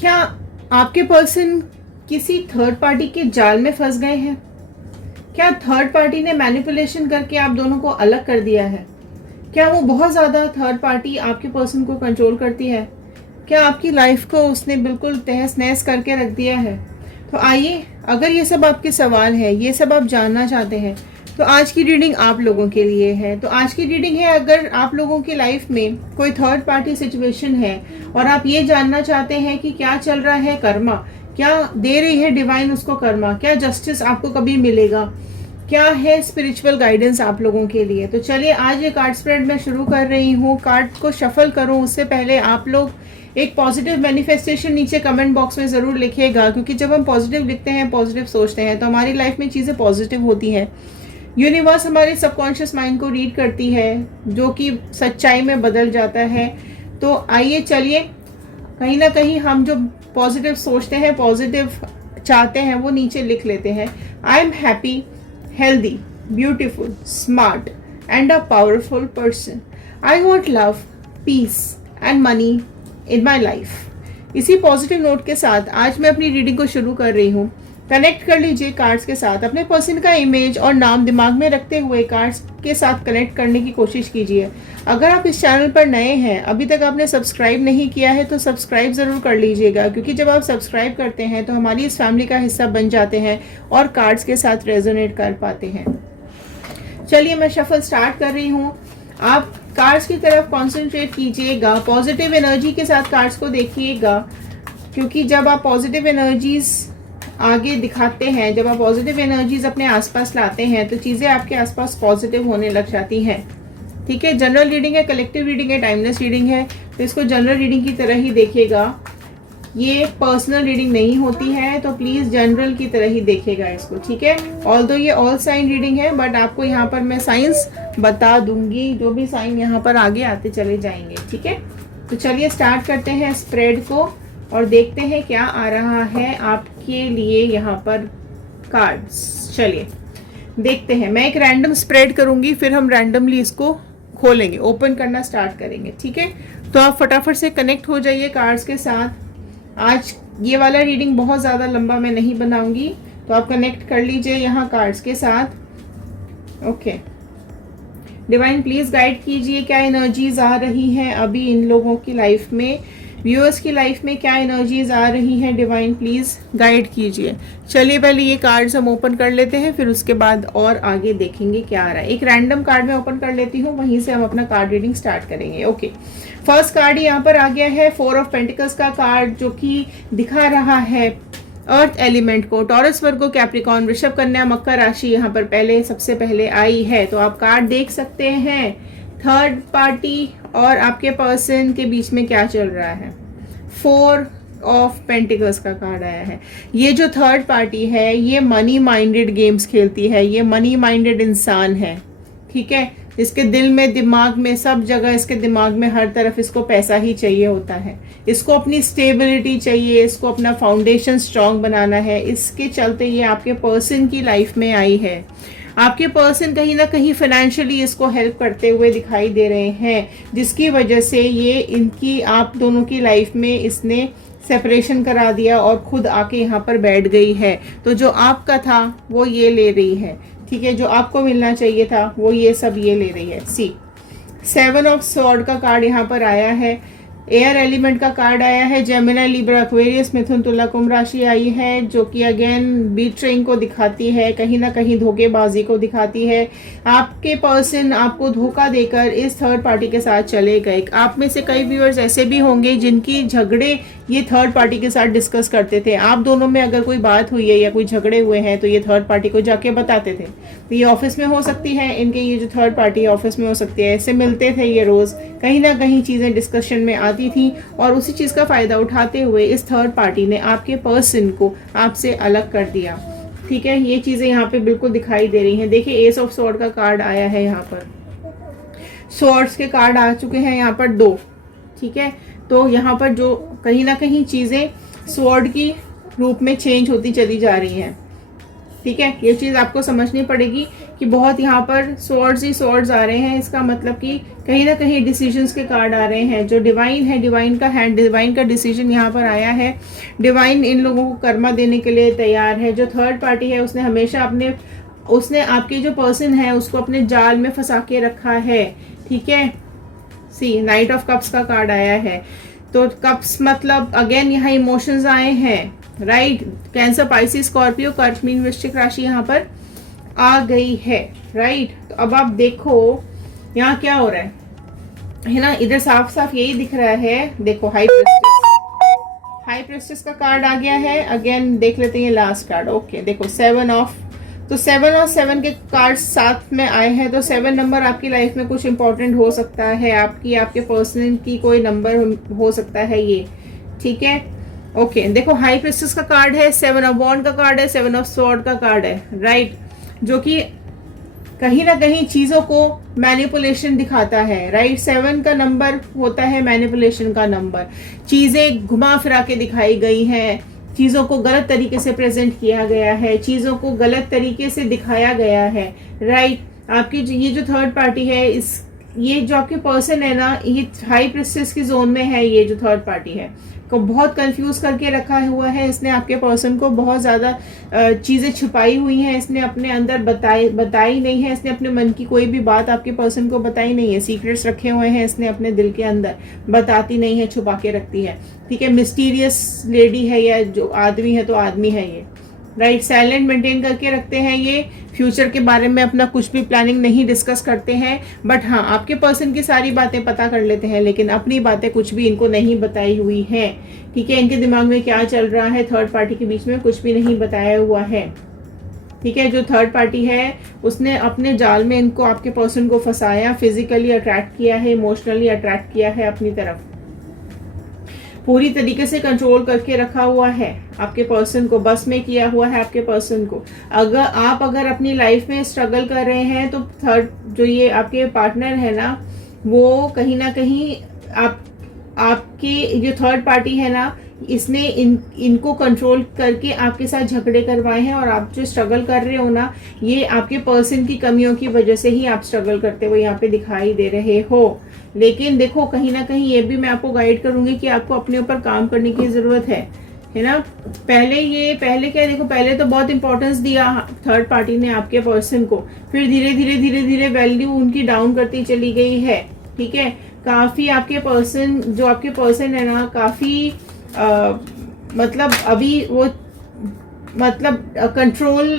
क्या आपके पर्सन किसी थर्ड पार्टी के जाल में फंस गए हैं? क्या थर्ड पार्टी ने मैनिपुलेशन करके आप दोनों को अलग कर दिया है? क्या वो बहुत ज़्यादा थर्ड पार्टी आपके पर्सन को कंट्रोल करती है? क्या आपकी लाइफ को उसने बिल्कुल तहस नहस करके रख दिया है? तो आइए, अगर ये सब आपके सवाल है, ये सब आप जानना चाहते हैं, तो आज की रीडिंग आप लोगों के लिए है। तो आज की रीडिंग है, अगर आप लोगों की लाइफ में कोई थर्ड पार्टी सिचुएशन है और आप ये जानना चाहते हैं कि क्या चल रहा है, कर्मा क्या दे रही है डिवाइन उसको, कर्मा क्या जस्टिस आपको कभी मिलेगा, क्या है स्पिरिचुअल गाइडेंस आप लोगों के लिए। तो चलिए, आज ये कार्ड स्प्रेड मैं शुरू कर रही हूँ। कार्ड को शफल करूँ उससे पहले आप लोग एक पॉजिटिव मैनिफेस्टेशन नीचे कमेंट बॉक्स में ज़रूर लिखिएगा, क्योंकि जब हम पॉजिटिव लिखते हैं, पॉजिटिव सोचते हैं, तो हमारी लाइफ में चीज़ें पॉजिटिव होती हैं। यूनिवर्स हमारे सबकॉन्शियस माइंड को रीड करती है, जो कि सच्चाई में बदल जाता है। तो आइए चलिए, कहीं ना कहीं हम जो पॉजिटिव सोचते हैं, पॉजिटिव चाहते हैं, वो नीचे लिख लेते हैं। I am happy, healthy, beautiful, smart, and a powerful person. I want love, peace, and money in my life. इसी पॉजिटिव नोट के साथ आज मैं अपनी रीडिंग को शुरू कर रही हूँ। कनेक्ट कर लीजिए कार्ड्स के साथ, अपने पर्सन का इमेज और नाम दिमाग में रखते हुए कार्ड्स के साथ कनेक्ट करने की कोशिश कीजिए। अगर आप इस चैनल पर नए हैं, अभी तक आपने सब्सक्राइब नहीं किया है, तो सब्सक्राइब ज़रूर कर लीजिएगा, क्योंकि जब आप सब्सक्राइब करते हैं तो हमारी इस फैमिली का हिस्सा बन जाते हैं और कार्ड्स के साथ रेजोनेट कर पाते हैं। चलिए, मैं शफल स्टार्ट कर रही हूँ। आप कार्ड्स की तरफ कॉन्सेंट्रेट कीजिएगा, पॉजिटिव एनर्जी के साथ कार्ड्स को देखिएगा, क्योंकि जब आप पॉजिटिव एनर्जीज आगे दिखाते हैं, जब आप पॉजिटिव एनर्जीज अपने आसपास लाते हैं, तो चीज़ें आपके आसपास पॉजिटिव होने लग जाती हैं। ठीक है, जनरल रीडिंग है, कलेक्टिव रीडिंग है, टाइमलेस रीडिंग है, तो इसको जनरल रीडिंग की तरह ही देखिएगा। ये पर्सनल रीडिंग नहीं होती है, तो प्लीज़ जनरल की तरह ही देखिएगा इसको। ठीक है, ऑल्दो ये ऑल साइन रीडिंग है, बट आपको यहाँ पर मैं साइंस बता दूंगी, जो भी साइन यहाँ पर आगे आते चले जाएंगे। ठीक है, तो चलिए स्टार्ट करते हैं स्प्रेड को और देखते हैं क्या आ रहा है आपके लिए यहाँ पर कार्ड्स। चलिए देखते हैं, मैं एक रैंडम स्प्रेड करूंगी, फिर हम रैंडमली इसको खोलेंगे, ओपन करना स्टार्ट करेंगे। ठीक है, तो आप फटाफट से कनेक्ट हो जाइए कार्ड्स के साथ। आज ये वाला रीडिंग बहुत ज़्यादा लंबा मैं नहीं बनाऊंगी, तो आप कनेक्ट कर लीजिए यहाँ कार्ड्स के साथ। ओके, डिवाइन प्लीज़ गाइड कीजिए, क्या एनर्जीज आ रही हैं अभी इन लोगों की लाइफ में, व्यूअर्स की लाइफ में क्या एनर्जीज आ रही हैं, डिवाइन प्लीज़ गाइड कीजिए। चलिए पहले ये कार्ड्स हम ओपन कर लेते हैं, फिर उसके बाद और आगे देखेंगे क्या आ रहा है। एक रैंडम कार्ड मैं ओपन कर लेती हूँ, वहीं से हम अपना कार्ड रीडिंग स्टार्ट करेंगे। ओके, फर्स्ट कार्ड यहाँ पर आ गया है 4 ऑफ पेंटिकल्स का कार्ड, जो कि दिखा रहा है अर्थ एलिमेंट को। टॉरस, वर्गो, कैप्रिकॉर्न, वृषभ, कन्या, मकर राशि यहाँ पर पहले सबसे पहले आई है। तो आप कार्ड देख सकते हैं, थर्ड पार्टी और आपके पर्सन के बीच में क्या चल रहा है। 4 ऑफ पेंटिकल्स का कार्ड आया है। ये जो थर्ड पार्टी है, ये मनी माइंडेड गेम्स खेलती है, ये मनी माइंडेड इंसान है। ठीक है, इसके दिल में, दिमाग में, सब जगह इसके दिमाग में हर तरफ इसको पैसा ही चाहिए होता है, इसको अपनी स्टेबिलिटी चाहिए, इसको अपना फाउंडेशन स्ट्रांग बनाना है। इसके चलते ये आपके पर्सन की लाइफ में आई है। आपके पर्सन कहीं ना कहीं फाइनेंशियली इसको हेल्प करते हुए दिखाई दे रहे हैं, जिसकी वजह से ये इनकी, आप दोनों की लाइफ में इसने सेपरेशन करा दिया और खुद आके यहाँ पर बैठ गई है। तो जो आपका था वो ये ले रही है। ठीक है, जो आपको मिलना चाहिए था वो ये सब ये ले रही है। सी 7 ऑफ स्वॉर्ड का कार्ड यहाँ पर आया है, एयर एलिमेंट का कार्ड आया है, जेमिनी, लिब्रा, एक्वेरियस, मिथुन, तुला, कुंभ राशि आई है, जो कि अगेन बीट्रेइंग को दिखाती है, कहीं ना कहीं धोखेबाजी को दिखाती है। आपके पर्सन आपको धोखा देकर इस थर्ड पार्टी के साथ चले गए। आप में से कई व्यूअर्स ऐसे भी होंगे जिनकी झगड़े ये थर्ड पार्टी के साथ डिस्कस करते थे। आप दोनों में अगर कोई बात हुई है या कोई झगड़े हुए हैं, तो ये थर्ड पार्टी को जाके बताते थे। तो ये ऑफिस में हो सकती है, इनके ये जो थर्ड पार्टी ऑफिस में हो सकती है, ऐसे मिलते थे ये रोज, कहीं ना कहीं चीजें डिस्कशन में आती थी और उसी चीज का फायदा उठाते हुए इस थर्ड पार्टी ने आपके पर्सन को आपसे अलग कर दिया। ठीक है, ये चीजें यहाँ पे बिल्कुल दिखाई दे रही हैं। देखिए, एस ऑफ स्वॉर्ड का कार्ड आया है, यहाँ पर स्वॉर्ड्स के कार्ड आ चुके हैं यहाँ पर 2। ठीक है, तो यहाँ पर जो कहीं ना कहीं चीजें स्वॉर्ड की रूप में चेंज होती चली जा रही हैं। ठीक है, ये चीज़ आपको समझनी पड़ेगी कि बहुत यहाँ पर स्वॉर्ड्स ही स्वॉर्ड्स आ रहे हैं। इसका मतलब कि कहीं ना कहीं डिसीजंस के कार्ड आ रहे हैं। जो डिवाइन है, डिवाइन का हैंड, डिवाइन का डिसीजन यहाँ पर आया है। डिवाइन इन लोगों को कर्मा देने के लिए तैयार है। जो थर्ड पार्टी है उसने हमेशा उसने आपके जो पर्सन है उसको अपने जाल में फंसा के रखा है। ठीक है, सी नाइट ऑफ कप्स का कार्ड आया है। तो कप्स मतलब अगेन यहाँ इमोशंस आए हैं, राइट। कैंसर, पाइसिस, स्कॉर्पियो, कर्क, मीन, वृश्चिक राशि यहाँ पर आ गई है, राइट। तो अब आप देखो यहाँ क्या हो रहा है ना, इधर साफ साफ यही दिख रहा है। देखो हाई प्रेस्टिस, हाई प्रेस्टिस का कार्ड आ गया है। अगेन देख लेते हैं लास्ट कार्ड। ओके, देखो 7 ऑफ, तो 7 और 7 के कार्ड साथ में आए हैं। तो 7 नंबर आपकी लाइफ में कुछ इंपॉर्टेंट हो सकता है, आपके पर्सन की कोई नंबर हो सकता है ये, ठीक है। ओके, देखो हाई प्रिस्टेस का कार्ड है, 7 ऑफ वॉन्ड का कार्ड है, 7 ऑफ स्वॉर्ड का कार्ड है, राइट। जो कि कहीं ना कहीं चीजों को मैनिपुलेशन दिखाता है, राइट। 7 का नंबर होता है मैनिपुलेशन का नंबर। चीजें घुमा फिरा के दिखाई गई हैं, चीज़ों को गलत तरीके से प्रेजेंट किया गया है, चीज़ों को गलत तरीके से दिखाया गया है, राइट। आपकी ये जो थर्ड पार्टी है, ये जो आपके पर्सन है ना, ये हाई प्रिस्टेस की जोन में है। ये जो थर्ड पार्टी है को बहुत कंफ्यूज करके रखा हुआ है इसने। आपके पर्सन को बहुत ज़्यादा चीज़ें छुपाई हुई हैं इसने, अपने अंदर बताई नहीं है इसने। अपने मन की कोई भी बात आपके पर्सन को बताई नहीं है। सीक्रेट्स रखे हुए हैं इसने अपने दिल के अंदर, बताती नहीं है, छुपा के रखती है, ठीक है। मिस्टीरियस लेडी है या जो आदमी है तो आदमी है ये, राइट। साइलेंट मेंटेन करके रखते हैं ये। फ्यूचर के बारे में अपना कुछ भी प्लानिंग नहीं डिस्कस करते हैं, बट हाँ आपके पर्सन की सारी बातें पता कर लेते हैं, लेकिन अपनी बातें कुछ भी इनको नहीं बताई हुई है, ठीक है। इनके दिमाग में क्या चल रहा है थर्ड पार्टी के बीच में कुछ भी नहीं बताया हुआ है, ठीक है। जो थर्ड पार्टी है उसने अपने जाल में इनको, आपके पर्सन को फंसाया, फिजिकली अट्रैक्ट किया है, इमोशनली अट्रैक्ट किया है अपनी तरफ, पूरी तरीके से कंट्रोल करके रखा हुआ है आपके पर्सन को, बस में किया हुआ है आपके पर्सन को। अगर अपनी लाइफ में स्ट्रगल कर रहे हैं तो थर्ड जो ये आपके पार्टनर है ना, वो कहीं ना कहीं आपके जो थर्ड पार्टी है ना, इसने इनको कंट्रोल करके आपके साथ झगड़े करवाए हैं। और आप जो स्ट्रगल कर रहे हो ना, ये आपके पर्सन की कमियों की वजह से ही आप स्ट्रगल करते हुए यहाँ पे दिखाई दे रहे हो। लेकिन देखो कहीं ना कहीं ये भी मैं आपको गाइड करूंगी कि आपको अपने ऊपर काम करने की जरूरत है ना। पहले क्या, देखो पहले तो बहुत इंपॉर्टेंस दिया थर्ड पार्टी ने आपके पर्सन को, फिर धीरे धीरे वैल्यू उनकी डाउन करती चली गई है, ठीक है। काफी आपके पर्सन है ना, काफी मतलब अभी वो कंट्रोल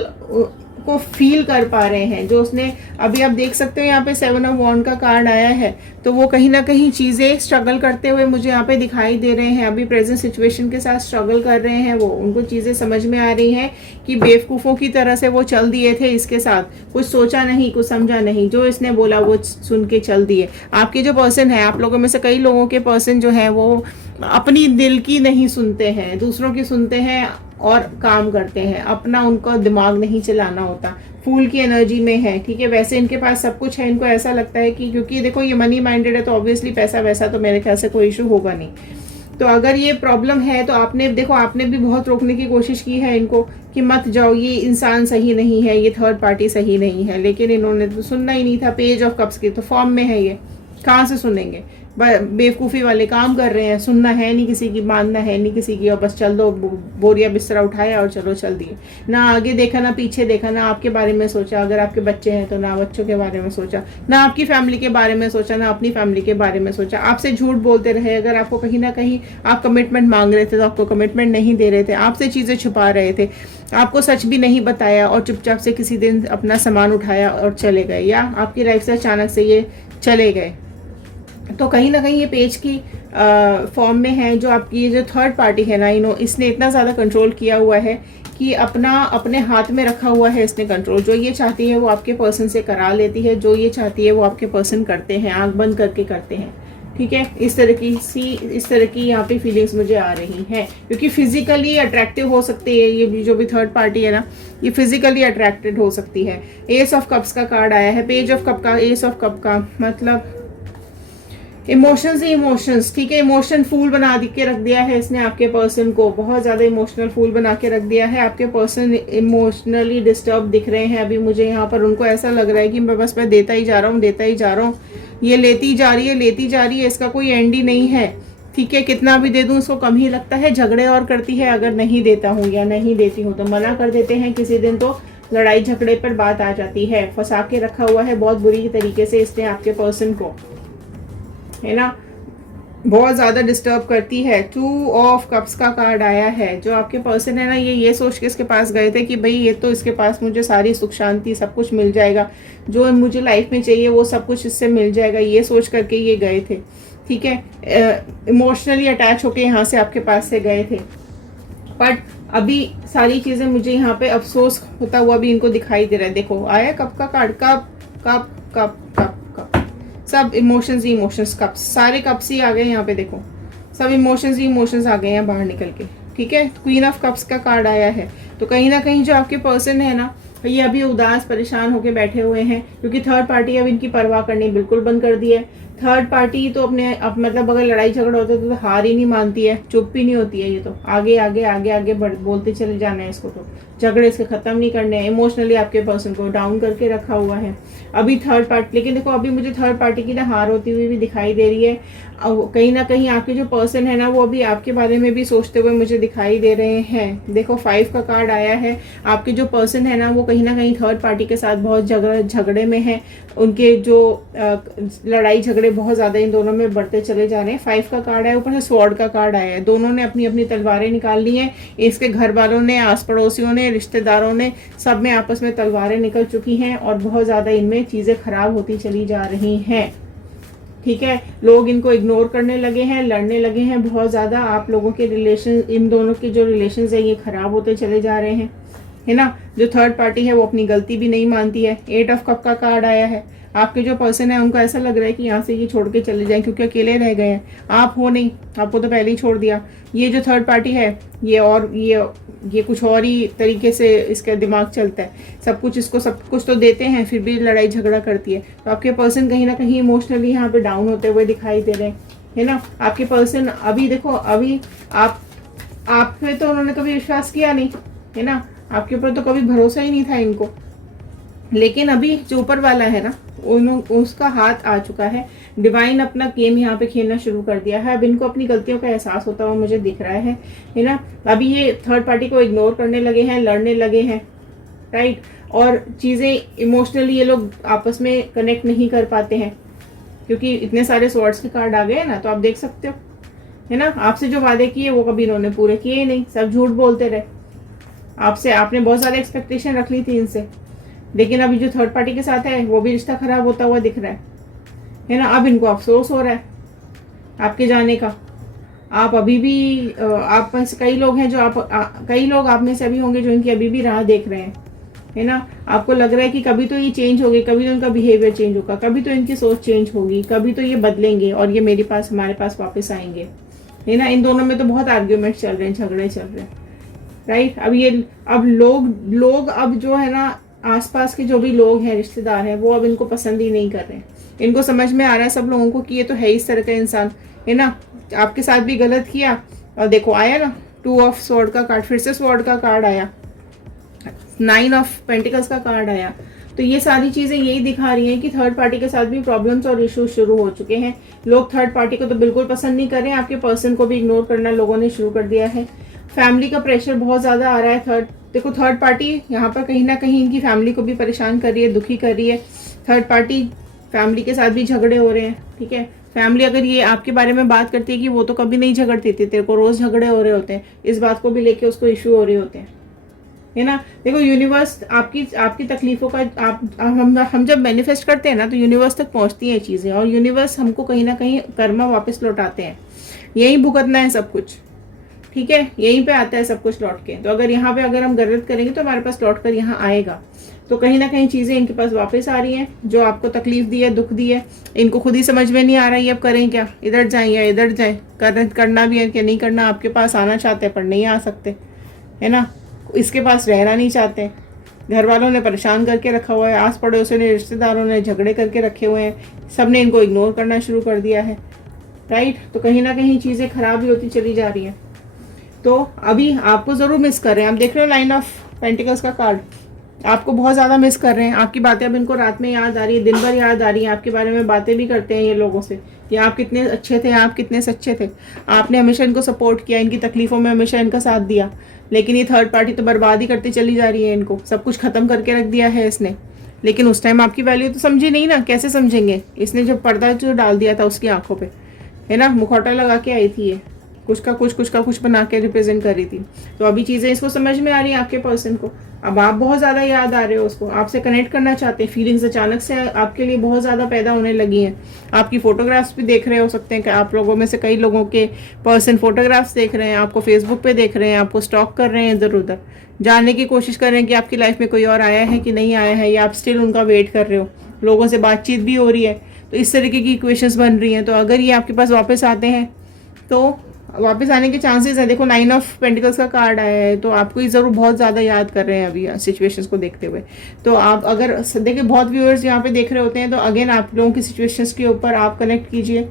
को फील कर पा रहे हैं। जो उसने अभी आप देख सकते हो यहाँ पे 7 ऑफ वॉन्ड का कार्ड आया है, तो वो कहीं ना कहीं चीज़ें स्ट्रगल करते हुए मुझे यहाँ पे दिखाई दे रहे हैं। अभी प्रेजेंट सिचुएशन के साथ स्ट्रगल कर रहे हैं वो, उनको चीज़ें समझ में आ रही हैं कि बेवकूफ़ों की तरह से वो चल दिए थे इसके साथ, कुछ सोचा नहीं, कुछ समझा नहीं, जो इसने बोला वो सुन के चल दिए। आपके जो पर्सन है, आप लोगों में से कई लोगों के पर्सन जो है वो अपनी दिल की नहीं सुनते हैं, दूसरों की सुनते हैं और काम करते हैं, अपना उनको दिमाग नहीं चलाना होता, फूल की एनर्जी में है, ठीक है। वैसे इनके पास सब कुछ है, इनको ऐसा लगता है कि क्योंकि देखो ये मनी माइंडेड है तो ऑब्वियसली पैसा वैसा तो मेरे ख्याल से कोई इशू होगा नहीं। तो अगर ये प्रॉब्लम है तो आपने भी बहुत रोकने की कोशिश की है इनको कि मत जाओ, ये इंसान सही नहीं है, ये थर्ड पार्टी सही नहीं है, लेकिन इन्होंने तो सुनना ही नहीं था। पेज ऑफ कप्स की तो फॉर्म में है ये, कहाँ से सुनेंगे, बेवकूफ़ी वाले काम कर रहे हैं, सुनना है नहीं किसी की, मानना है नहीं किसी की, और बस चल दो, बोरिया बिस्तरा उठाया और चलो चल दिए। ना आगे देखा, ना पीछे देखा, ना आपके बारे में सोचा, अगर आपके बच्चे हैं तो ना बच्चों के बारे में सोचा, ना आपकी फैमिली के बारे में सोचा, ना अपनी फैमिली के बारे में सोचा। आपसे झूठ बोलते रहे, अगर आपको कहीं ना कहीं आप कमिटमेंट मांग रहे थे तो आपको कमिटमेंट नहीं दे रहे थे, आपसे चीज़ें छुपा रहे थे, आपको सच भी नहीं बताया और चुपचाप से किसी दिन अपना सामान उठाया और चले गए, या आपकी लाइफ से अचानक से ये चले गए। तो कहीं ना कहीं ये पेज की फॉर्म में है। जो आपकी जो थर्ड पार्टी है ना, इसने इतना ज़्यादा कंट्रोल किया हुआ है कि अपने हाथ में रखा हुआ है इसने कंट्रोल। जो ये चाहती है वो आपके पर्सन से करा लेती है, जो ये चाहती है वो आपके पर्सन करते हैं, आंख बंद करके करते हैं, ठीक है। इस तरह की यहाँ पे फीलिंग्स मुझे आ रही हैं, क्योंकि फिजिकली अट्रैक्टिव हो सकती है ये जो भी थर्ड पार्टी है ना, ये फिजिकली अट्रैक्टेड हो सकती है। एस ऑफ कप्स का कार्ड आया है, पेज ऑफ कप का, एस ऑफ कप का मतलब इमोशंस ही इमोशंस, ठीक है। इमोशन फूल बना के रख दिया है इसने आपके पर्सन को, बहुत ज्यादा इमोशनल फूल बना के रख दिया है। आपके पर्सन इमोशनली डिस्टर्ब दिख रहे हैं अभी मुझे यहाँ पर। उनको ऐसा लग रहा है कि मैं देता ही जा रहा हूँ, देता ही जा रहा हूँ, ये लेती जा रही है, लेती जा रही है, इसका कोई एंड ही नहीं है, ठीक है। कितना भी दे दूं उसको कम ही लगता है। झगड़े और करती है अगर नहीं देता हूँ या नहीं देती हूँ तो, मना कर देते हैं किसी दिन तो लड़ाई झगड़े पर बात आ जाती है। फंसा के रखा हुआ है बहुत बुरी तरीके से इसने आपके पर्सन को, है ना। बहुत ज्यादा डिस्टर्ब करती है। 2 ऑफ कप्स का कार्ड आया है। जो आपके पर्सन है ना, ये सोच के इसके पास गए थे कि भाई ये तो इसके पास मुझे सारी सुख शांति सब कुछ मिल जाएगा, जो मुझे लाइफ में चाहिए वो सब कुछ इससे मिल जाएगा, ये सोच करके ये गए थे, ठीक है। इमोशनली अटैच होके यहाँ से आपके पास से गए थे। बट अभी सारी चीजें मुझे यहाँ पे अफसोस होता हुआ भी इनको दिखाई दे रहा है। देखो आया कप का card, cup cup cup cup cup, सब इमोशंस ही इमोशंस, कप्स, सारे कप्स ही आ गए यहाँ पे। देखो सब इमोशंस ही इमोशंस आ गए हैं बाहर निकल के, ठीक है। क्वीन ऑफ कप्स का कार्ड आया है। तो कहीं ना कहीं जो आपके पर्सन है ना, ये अभी उदास परेशान होके बैठे हुए हैं, क्योंकि थर्ड पार्टी अब इनकी परवाह करनी बिल्कुल बंद कर दी है। थर्ड पार्टी तो अपने मतलब अगर लड़ाई झगड़ा होता है तो हार ही नहीं मानती है, चुप भी नहीं होती है। ये तो आगे आगे आगे आगे बोलते चले जाना है इसको, तो झगड़े इसके खत्म नहीं करने हैं। इमोशनली आपके पर्सन को डाउन करके रखा हुआ है अभी थर्ड पार्टी। लेकिन देखो अभी मुझे थर्ड पार्टी की ना हार होती हुई भी दिखाई दे रही है। कहीं ना कहीं आपके जो पर्सन है ना, वो अभी आपके बारे में भी सोचते हुए मुझे दिखाई दे रहे हैं। देखो 5 का कार्ड आया है। आपके जो पर्सन है ना, वो कहीं ना कहीं थर्ड पार्टी के साथ बहुत झगड़े में है। उनके जो लड़ाई झगड़े बहुत ज्यादा इन दोनों में बढ़ते चले जा रहे हैं। 5 का कार्ड है, ऊपर से स्वॉर्ड का कार्ड आया है। दोनों ने अपनी अपनी तलवारें निकाल ली हैं। इसके घर वालों ने, आस पड़ोसियों ने, रिश्तेदारों ने, सब में आपस में तलवारें निकल चुकी हैं और बहुत ज्यादा इनमें चीजें खराब होती चली जा रही हैं, ठीक है। लोग इनको इग्नोर करने लगे हैं, लड़ने लगे हैं बहुत ज्यादा। आप लोगों के रिलेशन, इन दोनों के जो रिलेशन है ये खराब होते चले जा रहे हैं, है ना। जो थर्ड पार्टी है वो अपनी गलती भी नहीं मानती है। 8 ऑफ कप का कार्ड आया है। आपके जो पर्सन है उनको ऐसा लग रहा है कि यहाँ से ये छोड़ के चले जाएं, क्योंकि अकेले रह गए हैं। आप हो नहीं, आपको तो पहले ही छोड़ दिया। ये जो थर्ड पार्टी है ये कुछ और ही तरीके से इसका दिमाग चलता है। सब कुछ इसको सब कुछ तो देते हैं, फिर भी लड़ाई झगड़ा करती है। तो आपके पर्सन कहीं ना कहीं इमोशनली यहाँ पे डाउन होते हुए दिखाई दे रहे हैं, है ना। आपके पर्सन अभी देखो, अभी आप पे तो उन्होंने कभी विश्वास किया नहीं, है ना। आपके ऊपर तो कभी भरोसा ही नहीं था इनको। लेकिन अभी जो ऊपर वाला है ना, उसका हाथ आ चुका है। डिवाइन अपना गेम यहाँ पे खेलना शुरू कर दिया है। अब इनको अपनी गलतियों का एहसास होता हुआ मुझे दिख रहा है ना। अभी ये थर्ड पार्टी को इग्नोर करने लगे हैं, लड़ने लगे हैं, राइट। और चीजें इमोशनली ये लोग आपस में कनेक्ट नहीं कर पाते हैं, क्योंकि इतने सारे स्वॉर्ड्स के कार्ड आ गए हैं ना। तो आप देख सकते हो, है ना। आपसे जो वादे किए वो कभी इन्होंने पूरे किए ही नहीं, सब झूठ बोलते रहे। आपने बहुत ज्यादा एक्सपेक्टेशन रख ली थी इनसे, लेकिन अभी जो थर्ड पार्टी के साथ है वो भी रिश्ता खराब होता हुआ दिख रहा है ना। अब इनको अफसोस हो रहा है आपके जाने का। आप अभी भी आप में से कई लोग हैं जो कई लोग आप में से अभी होंगे जो इनकी अभी भी राह देख रहे हैं, है ना। आपको लग रहा है कि कभी तो ये चेंज होगी, कभी तो इनका बिहेवियर चेंज होगा, कभी तो इनकी सोच चेंज होगी, कभी तो ये बदलेंगे और ये हमारे पास वापस आएंगे, है ना। इन दोनों में तो बहुत आर्ग्यूमेंट चल रहे हैं, झगड़े चल रहे हैं, राइट। अब लोग अब जो है ना, आसपास के जो भी लोग हैं, रिश्तेदार हैं, वो अब इनको पसंद ही नहीं कर रहे हैं। इनको समझ में आ रहा है सब लोगों को कि ये तो है इस तरह का इंसान, है ना। आपके साथ भी गलत किया और देखो आया ना 2 ऑफ स्वॉर्ड का कार्ड, फिर से स्वॉर्ड का कार्ड आया, 9 ऑफ पेंटिकल्स का कार्ड आया। तो ये सारी चीजें यही दिखा रही हैं कि थर्ड पार्टी के साथ भी प्रॉब्लम्स और इश्यूज शुरू हो चुके हैं। लोग थर्ड पार्टी को तो बिल्कुल पसंद नहीं कर रहे हैं, आपके पर्सन को भी इग्नोर करना लोगों ने शुरू कर दिया है। फैमिली का प्रेशर बहुत ज्यादा आ रहा है। देखो थर्ड पार्टी यहाँ पर कहीं ना कहीं इनकी फैमिली को भी परेशान कर रही है, दुखी कर रही है। थर्ड पार्टी फैमिली के साथ भी झगड़े हो रहे हैं, ठीक है। फैमिली अगर ये आपके बारे में बात करती है कि वो तो कभी नहीं झगड़ती थी, तेरे को रोज झगड़े हो रहे होते हैं, इस बात को भी लेके उसको इश्यू हो रहे होते हैं, है ना। देखो यूनिवर्स आपकी तकलीफों का हम जब मैनिफेस्ट करते हैं ना, तो यूनिवर्स तक पहुंचती हैं चीजें, और यूनिवर्स हमको कहीं ना कहीं कर्मा वापस लौटाते हैं। यही भुगतना है सब कुछ, ठीक है। यहीं पे आता है सब कुछ लौट के। तो अगर हम गलत करेंगे तो हमारे पास लौट कर यहाँ आएगा। तो कहीं ना कहीं चीजें इनके पास वापस आ रही हैं। जो आपको तकलीफ दी है, दुख दी है, इनको खुद ही समझ में नहीं आ रहा है अब करें क्या, इधर जाएं या इधर जाएं, करना भी है कि नहीं करना। आपके पास आना चाहते हैं पर नहीं आ सकते, है ना। इसके पास रहना नहीं चाहते, घर वालों ने परेशान करके रखा हुआ है, आस पड़ोसियों ने, रिश्तेदारों ने झगड़े करके रखे हुए हैं, सब ने इनको इग्नोर करना शुरू कर दिया है, राइट। तो कहीं ना कहीं चीज़ें खराब ही होती चली जा रही हैं। तो अभी आपको ज़रूर मिस कर रहे हैं। आप देख रहे हो लाइन ऑफ पेंटिकल्स का कार्ड, आपको बहुत ज़्यादा मिस कर रहे हैं। आपकी बातें अब इनको रात में याद आ रही है, दिन भर याद आ रही है, आपके बारे में बातें भी करते हैं ये लोगों से कि आप कितने अच्छे थे, आप कितने सच्चे थे, आपने हमेशा इनको सपोर्ट किया, इनकी तकलीफ़ों में हमेशा इनका साथ दिया। लेकिन ये थर्ड पार्टी तो बर्बाद ही करती चली जा रही है, इनको सब कुछ ख़त्म करके रख दिया है इसने। लेकिन उस टाइम आपकी वैल्यू तो समझी नहीं ना, कैसे समझेंगे? इसने जब पर्दा जो डाल दिया था उसकी आंखों पे, है ना, मुखौटा लगा के आई थी ये, कुछ का कुछ बना के रिप्रेजेंट कर रही थी। तो अभी चीज़ें इसको समझ में आ रही हैं आपके पर्सन को। अब आप बहुत ज़्यादा याद आ रहे हो उसको, आपसे कनेक्ट करना चाहते हैं, फीलिंग्स अचानक से आपके लिए बहुत ज़्यादा पैदा होने लगी हैं। आपकी फ़ोटोग्राफ्स भी देख रहे हो सकते हैं कि आप लोगों में से कई लोगों के पर्सन फ़ोटोग्राफ्स देख रहे हैं, आपको फेसबुक पे देख रहे हैं, आपको स्टॉक कर रहे हैं, इधर उधर जानने की कोशिश कर रहे हैं कि आपकी लाइफ में कोई और आया है कि नहीं आया है, या आप स्टिल उनका वेट कर रहे हो। लोगों से बातचीत भी हो रही है, तो इस तरीके की इक्वेशंस बन रही हैं। तो अगर ये आपके पास वापस आते हैं तो वापस आने के चांसेस हैं। देखो 9 ऑफ पेंटिकल्स का कार्ड आया है, तो आपको ही ज़रूर बहुत ज़्यादा याद कर रहे हैं अभी सिचुएशंस को देखते हुए। तो आप अगर देखिए बहुत व्यूअर्स यहाँ पे देख रहे होते हैं, तो अगेन आप लोगों की सिचुएशंस के ऊपर आप कनेक्ट कीजिए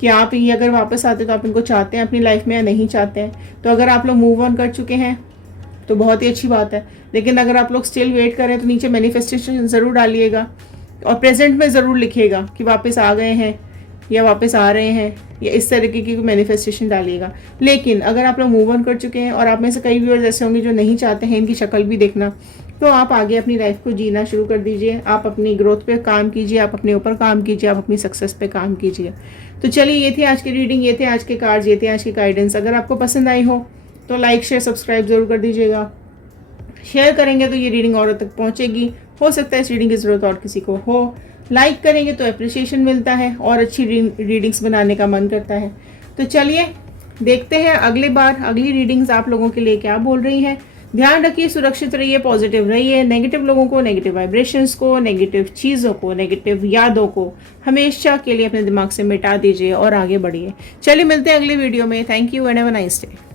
कि आप ये अगर वापस आते तो आप इनको चाहते हैं अपनी लाइफ में या नहीं चाहते हैं। तो अगर आप लोग मूव ऑन कर चुके हैं तो बहुत ही अच्छी बात है, लेकिन अगर आप लोग स्टिल वेट करें तो नीचे मैनिफेस्टेशन ज़रूर डालिएगा और प्रेजेंट में ज़रूर लिखिएगा कि वापस आ गए हैं या वापस आ रहे हैं, या इस तरीके की मैनिफेस्टेशन डालिएगा। लेकिन अगर आप लोग मूव ऑन कर चुके हैं, और आप में से कई व्यूअर्स ऐसे होंगे जो नहीं चाहते हैं इनकी शक्ल भी देखना, तो आप आगे अपनी लाइफ को जीना शुरू कर दीजिए। आप अपनी ग्रोथ पे काम कीजिए, आप अपने ऊपर काम कीजिए, आप अपनी सक्सेस पे काम कीजिए। तो चलिए, ये थी आज की रीडिंग, ये थे आज के कार्ड्स, ये थे आज की गाइडेंस। अगर आपको पसंद आई हो तो लाइक शेयर सब्सक्राइब जरूर कर दीजिएगा। शेयर करेंगे तो ये रीडिंग औरों तक पहुंचेगी। हो सकता है इस रीडिंग की ज़रूरत और किसी को हो। लाइक करेंगे तो अप्रिसिएशन मिलता है और अच्छी रीडिंग्स बनाने का मन करता है। तो चलिए देखते हैं अगली बार अगली रीडिंग्स आप लोगों के लिए क्या बोल रही हैं। ध्यान रखिए, सुरक्षित रहिए, पॉजिटिव रहिए। नेगेटिव लोगों को, नेगेटिव वाइब्रेशंस को, नेगेटिव चीज़ों को, नेगेटिव यादों को हमेशा के लिए अपने दिमाग से मिटा दीजिए और आगे बढ़िए। चलिए मिलते हैं अगली वीडियो में। Thank you and have a nice day.